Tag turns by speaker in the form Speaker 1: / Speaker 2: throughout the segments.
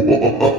Speaker 1: Whoa.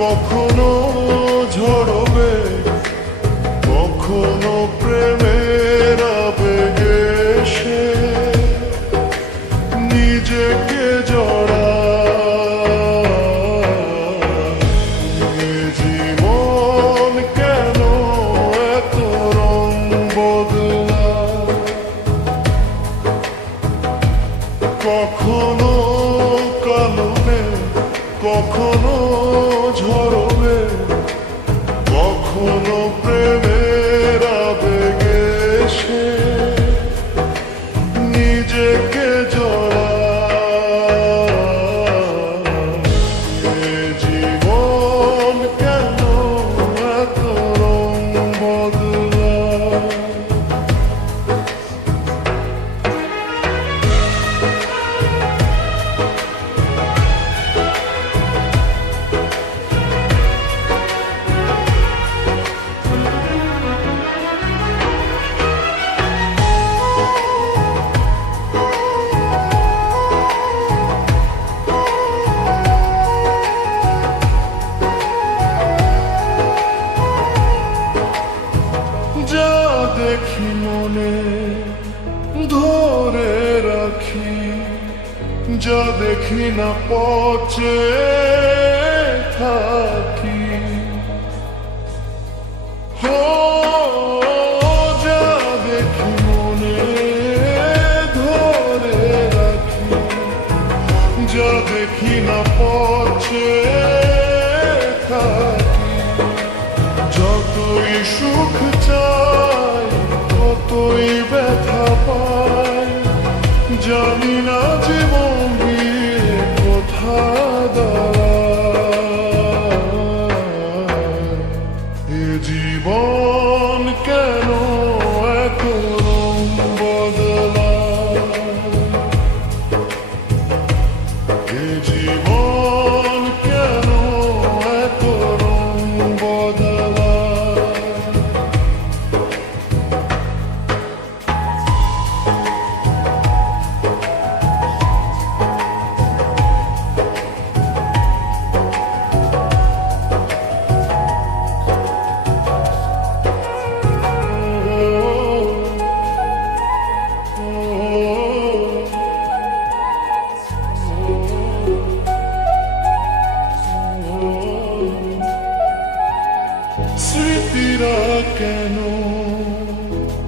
Speaker 1: কখনো ঝরবে কখনো প্রেমের আবেগে সে নিজেকে জড়ায়। দেখি মনে, ধরে রাখি। যা দেখি না পচে থাকি। হো, যা দেখি মনে, ধরে রাখি। যা দেখি না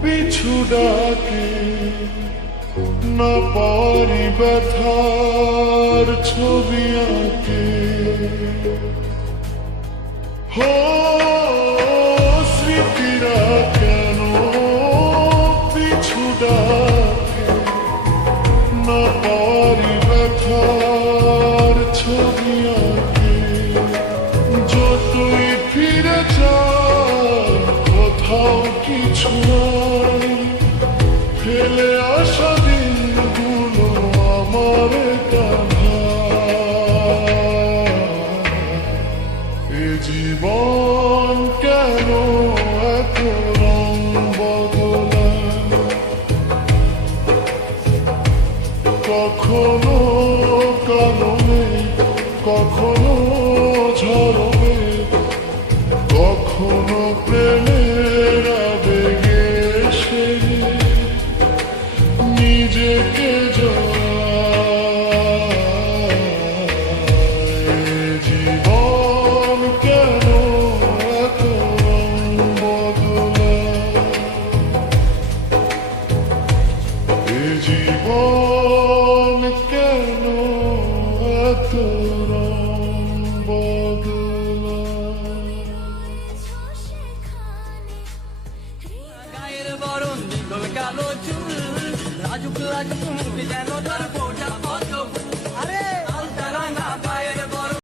Speaker 1: পিছু ডাকে না পারি ব্যথার ছবি আঁকে। হো কিছু নাই ফেলে আসা দিনগুলো আমার এ জীবন কেন এত রং বদলায়? কখনো কাননে কখনো ঝরবে কেন এত রং
Speaker 2: গায়ের বরণ কালো চুল লাজুক লাজুক মুখ যেন তার